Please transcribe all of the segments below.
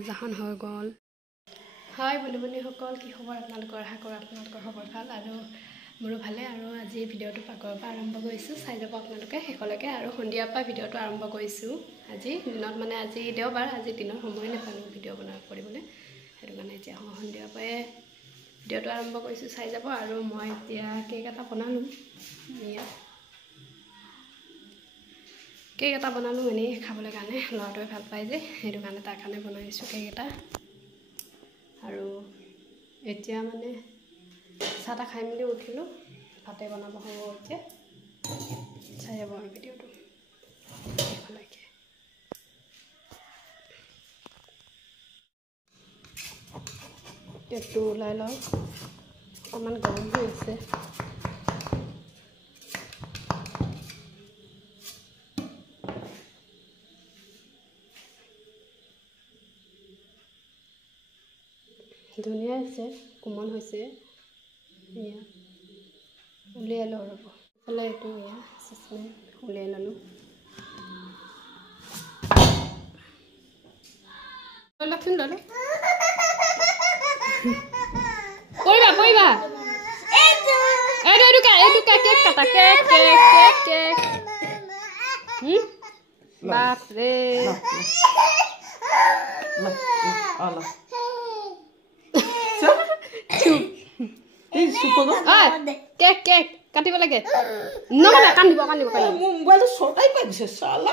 আজাখন হৈ গ'ল হয় বুলিসকল কি খবৰ আপোনালোকৰ আশা কৰোঁ আপোনালোকৰ খবৰ ভাল আৰু মোৰো ভালে আৰু আজি ভিডিঅ'টো পাকৰ পৰা আৰম্ভ কৰিছোঁ চাই যাব আপোনালোকে শেষলৈকে আৰু সন্ধিয়াৰ পৰা ভিডিঅ'টো আৰম্ভ কৰিছোঁ আজি দিনত মানে আজি দেওবাৰ আজি দিনত সময় নাপালোঁ ভিডিঅ' কৰিবলৈ সেইটো কাৰণে এতিয়া সন্ধিয়াৰ পৰাই ভিডিঅ'টো আৰম্ভ কৰিছোঁ চাই যাব আৰু মই এতিয়া কেক এটা বনালোঁ কেক এটা বনালোঁ এনেই খাবলৈ কাৰণে ল'ৰাটোৱে ভাল পায় যে সেইটো কাৰণে তাৰ কাৰণে বনাইছোঁ কেক এটা আৰু এতিয়া মানে চাহ তাহ খাই মেলি উঠিলোঁ ভাতে বনাব হ'ব এতিয়া চাই যাব আৰু ভিডিঅ'টো ভালকৈ কেকটো ওলাই লওঁ অকণমান গৰম হৈ আছে ধুনীয়া আছে কোমল হৈছে এয়া উলিয়াই লওঁ ৰ'ব ইফালে এইটো এয়া চিচনে উলিয়াই ল'লোঁ লক্ষণ ল'লে পৰিবা এইটো কেক কাটা কেক বাপৰে কেক কাটিব লাগে নহ'লে কান্দিব মোবাইলটো চৰকাৰী পাই দিছে চালা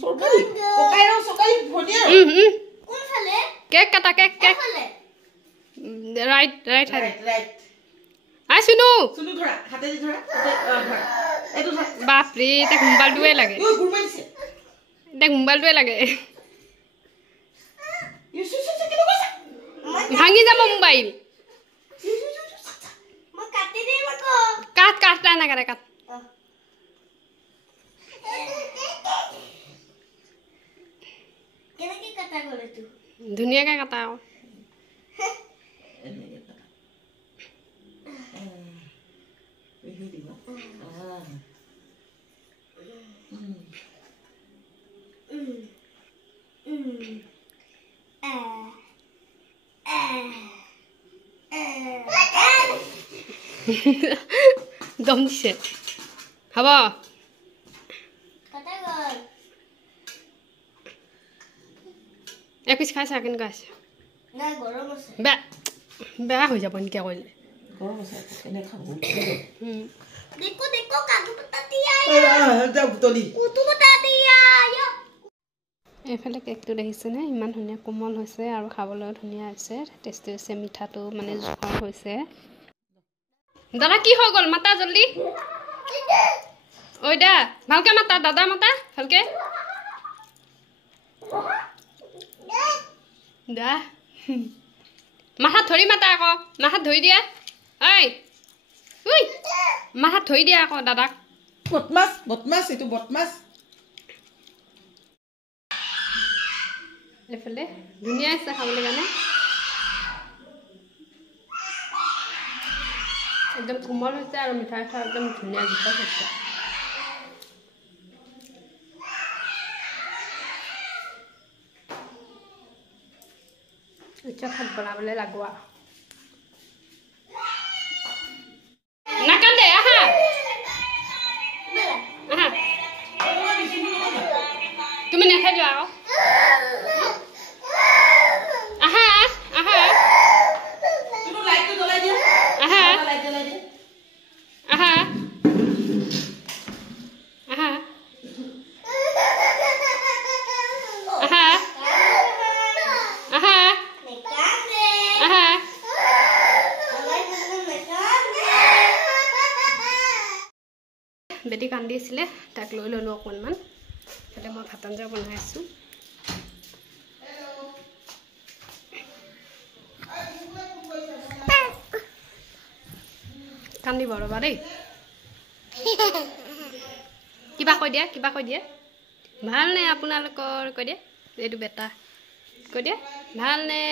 চৰকাৰী কেক কাটা কেক ৰাইট আই শুনো বাপৰে তাক মোবাইলটোৱে লাগে ভাঙি যাব মোবাইল কাট নাকাটে কাট ধুনীয়াকৈ কাটা আৰু দম দিছে হ'ব এপিচ খাইছা কেনেকুৱা আছে বেয়া হৈ যাব এনেকৈ কৰিলে এইফালে কেকটো দেখিছেনে ইমান ধুনীয়া কোমল হৈছে আৰু খাবলৈও ধুনীয়া হৈছে টেষ্টি হৈছে মিঠাটো মানে জোখৰ হৈছে দাদা কি হৈ গ'ল মাতা জলদি ঐ দা ভালকৈ মাতা দাদা মাতা ভালকৈ দা মাথাত ধৰি মাতা আকৌ মাথাত ধৰি দিয়া মাথাত ধৰি দিয়া আকৌ দাদাক বদমাছ এইটো বদমাছ এইফালে ধুনীয়া আছে খাবলৈ কাৰণে একদম কোমল হৈছে আৰু মিঠাই খোৱা একদম ধুনীয়া জোখত হৈছে এতিয়া ভাত বনাবলৈ লাগোৱা নাকান্দে আহা তুমি নাখাই যোৱা আকৌ বেটি কান্দি আছিলে তাক লৈ ল'লোঁ অকণমান তাতে মই ভাত আঞ্জা বনাই আছোঁ কান্দিব ৰ'বা দেই কিবা কৈ দিয়া ভালনে আপোনালোকৰ কৈ দিয়া এইটো বেটা কৈ দিয়া ভালনে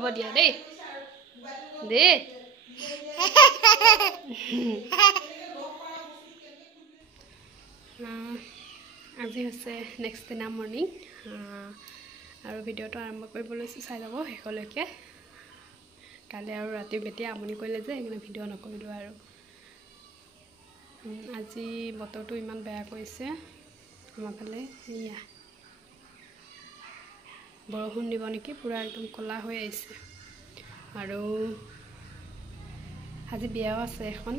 হ'ব দিয়া দেই দে আজি হৈছে নেক্সট দিনা মৰ্ণিং আৰু ভিডিঅ'টো আৰম্ভ কৰিব লৈছোঁ চাই যাব শেষলৈকে কালি আৰু ৰাতি বেটি আমনি কৰিলে যে সেইকাৰণে ভিডিঅ' নকৰিলোঁ আৰু আজি বতৰটো ইমান বেয়া কৰিছে আমাৰ ফালে এয়া বৰষুণ দিব নেকি পুৰা একদম ক'লা হৈ আহিছে আৰু আজি বিয়াও আছে এখন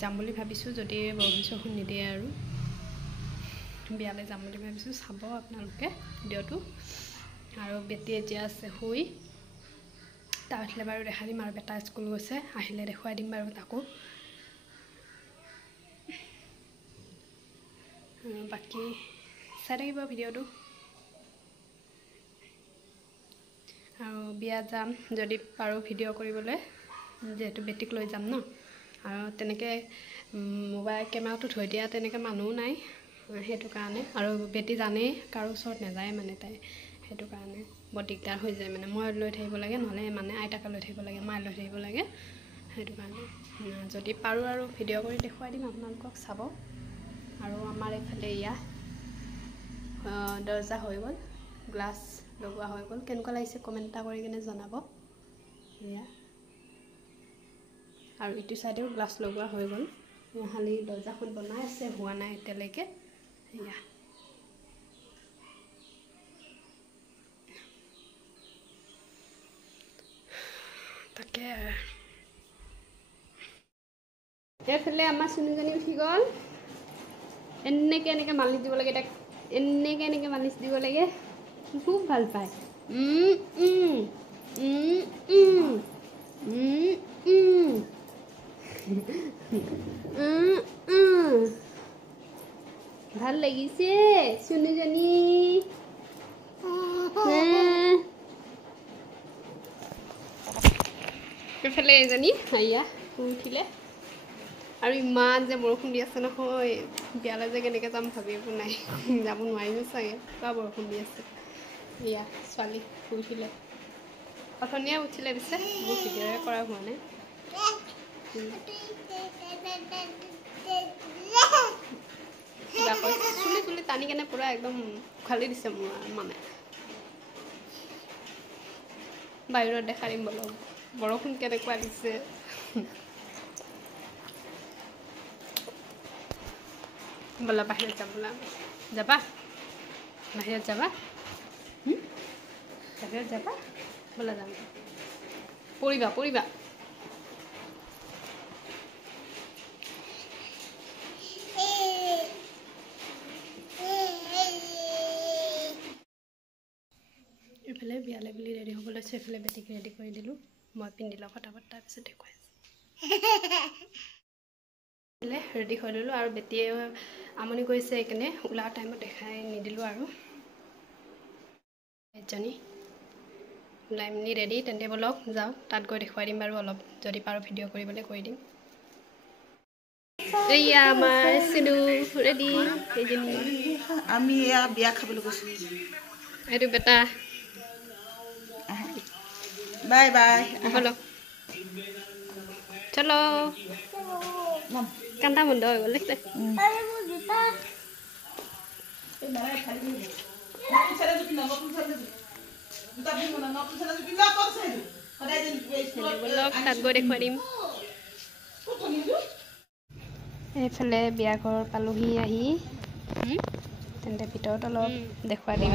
যাম বুলি ভাবিছোঁ যদি বৰষুণ চৰষুণ নিদিয়ে আৰু বিয়ালৈ যাম বুলি ভাবিছোঁ চাব আপোনালোকে ভিডিঅ'টো আৰু বেটি এতিয়া আছে শুই তাৰ উঠিলে বাৰু দেখাই দিম আৰু বেটা স্কুল গৈছে আহিলে দেখুৱাই দিম বাৰু তাকো বাকী চাই থাকিব ভিডিঅ'টো আৰু বিয়া যাম যদি পাৰোঁ ভিডিঅ' কৰিবলৈ যিহেতু বেটিক লৈ যাম ন আৰু তেনেকৈ মোবাইল কেমেৰাটো থৈ দিয়া তেনেকৈ মানুহো নাই সেইটো কাৰণে আৰু বেটি জানেই কাৰো ওচৰত নাযায় মানে তাই সেইটো কাৰণে বৰ দিগদাৰ হৈ যায় মানে মই লৈ থাকিব লাগে নহ'লে মানে আইতাকে লৈ থাকিব লাগে মায়ে লৈ থাকিব লাগে সেইটো কাৰণে যদি পাৰোঁ আৰু ভিডিঅ' কৰি দেখুৱাই দিম আপোনালোকক চাব আৰু আমাৰ এইফালে এয়া দৰ্জা হৈ গ'ল গ্লাছ লগোৱা হৈ গ'ল কেনেকুৱা লাগিছে কমেণ্ট এটা কৰি কিনে জনাব এয়া আৰু ইটো চাইডেও গ্লাছ লগোৱা হৈ গ'ল খালি দৰ্জাখন বনাই আছে হোৱা নাই এতিয়ালৈকে এয়া তাকে এইফালে আমাৰ চুনুজনী উঠি গ'ল এনেকৈ মালিচ দিব লাগে তাক এনেকৈ মালিচ দিব লাগে খুব ভাল পায় ভাল লাগিছে চুনুজনী এইফালে এজনী এয়া উঠিলে আৰু ইমান যে বৰষুণ দি আছে নহয় বিয়ালৈ যে কেনেকৈ যাম ভাবি একো নাই যাব নোৱাৰিমো চাগে পুৰা বৰষুণ দি আছে এয়া ছোৱালী উঠিলে অথনিয়ে উঠিলে পিছে মোৰ ভিডিঅ'য়ে কৰা হোৱা নাই চুলি টানি কেনে পুৰা একদম উখালি দিছে মোৰ মানে বাহিৰত দেখাই দিম বোলো বৰষুণ কেনেকুৱা দিছে ব'লা বাহিৰত যাম বোলা যাবা বাহিৰত যাবা বাহিৰত যাবা ব'লা যাম পৰিবা এইফালে বিয়ালৈ বুলি ৰেডি হ'ব লৈছোঁ এইফালে বেটিক ৰেডি কৰি দিলোঁ মই পিন্ধি লওঁ ফটাফট তাৰপিছত দেখুৱাই ৰেডি হৈ ল'লোঁ আৰু বেটিয়ে আমনি কৰিছে সেইকাৰণে ওলোৱাৰ টাইমত দেখাই নিদিলোঁ আৰু এজনী ওলাই মেলি ৰেডি তেন্তে ব'লক যাওঁ তাত গৈ দেখুৱাই দিম বাৰু অলপ যদি পাৰোঁ ভিডিঅ' কৰিবলৈ কৰি দিম এয়া আমাৰ চিনু ৰেডি এইজনী আমি এয়া বিয়া খাবলৈ গৈছোঁ এইটো বেটা বাই বাই ব'লক চলো কান্দা বন্ধ হৈ গ'ল দেখিছে তাত গৈ দেখুৱাই দিম এইফালে বিয়া ঘৰ পালোহি আহি তেন্তে ভিতৰত অলপ দেখুৱাই দিম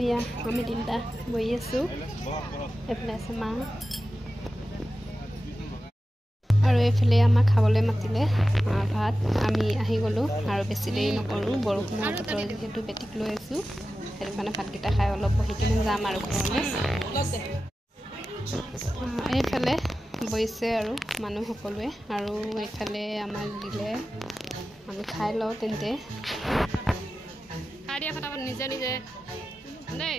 এয়া আমি তিনিটা বহি আছোঁ এইফালে আছে মা আৰু এইফালে আমাক খাবলৈ মাতিলে ভাত আমি আহি গ'লোঁ আৰু বেছি দেৰি নকৰোঁ বৰষুণৰ বতৰ যিহেতু বেটিক লৈ আছোঁ সেইটো কাৰণে ভাতকেইটা খাই অলপ বহি কিনে যাম আৰু ঘৰলৈ এইফালে বহিছে আৰু মানুহ সকলোৱে আৰু এইফালে আমাক দিলে আমি খাই লওঁ তেন্তে খাই দিয়া ফটাফট নিজে নিজে দেই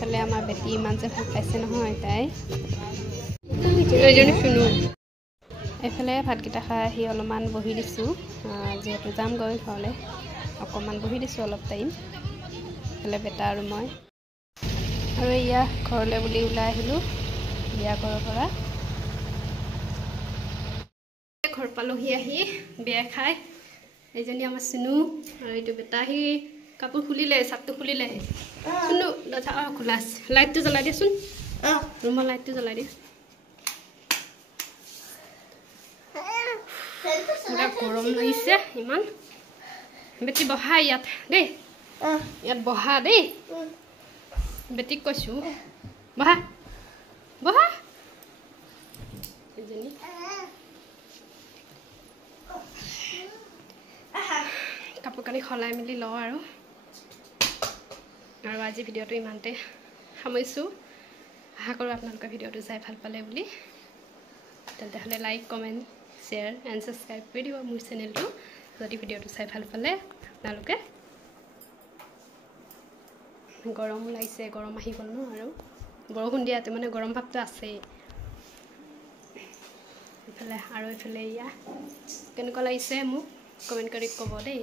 এইফালে আমাৰ বেটি ইমান যে ভাল পাইছে নহয় তাই এইজনী শুনো এইফালে ভাতকেইটা খাই আহি অলপমান বহি দিছোঁ যিহেতু যামগৈ ঘৰলৈ অকণমান বহি দিছোঁ অলপ টাইম এইফালে বেটা আৰু মই আৰু এয়া ঘৰলৈ বুলি ওলাই আহিলোঁ বিয়া ঘৰৰ পৰা ঘৰ পালোহি আহি বিয়া খাই এইজনী আমাৰ চুনু আৰু এইটো বেটা আহি কাপোৰ খুলিলে চাপটো খুলিলে চুনু দৰ্জা খোলা আছে লাইটটো জ্বলাই দিয়াচোন ৰুমৰ লাইটটো জ্বলাই দিয়া পুৰা গৰম লাগিছে ইমান বেটি বহা ইয়াত দেই ইয়াত বহা দেই বেটিক কৈছোঁ বহা বহা এজনী কাপোৰ কানি সলাই মেলি লওঁ আৰু আজি ভিডিঅ'টো ইমানতে সামৰিছোঁ আশা কৰোঁ আপোনালোকে ভিডিঅ'টো চাই ভাল পালে বুলি তেতিয়াহ'লে like comment share and subscribe কৰি দিব মোৰ চেনেলটো যদি ভিডিঅ'টো চাই ভাল পালে আপোনালোকে গৰমো লাগিছে গৰম আহি গ'ল ন আৰু বৰষুণ দিয়াতে মানে গৰম ভাৱটো আছেই এইফালে আৰু এইফালে এয়া কেনেকুৱা লাগিছে মোক কমেণ্ট কৰি ক'ব দেই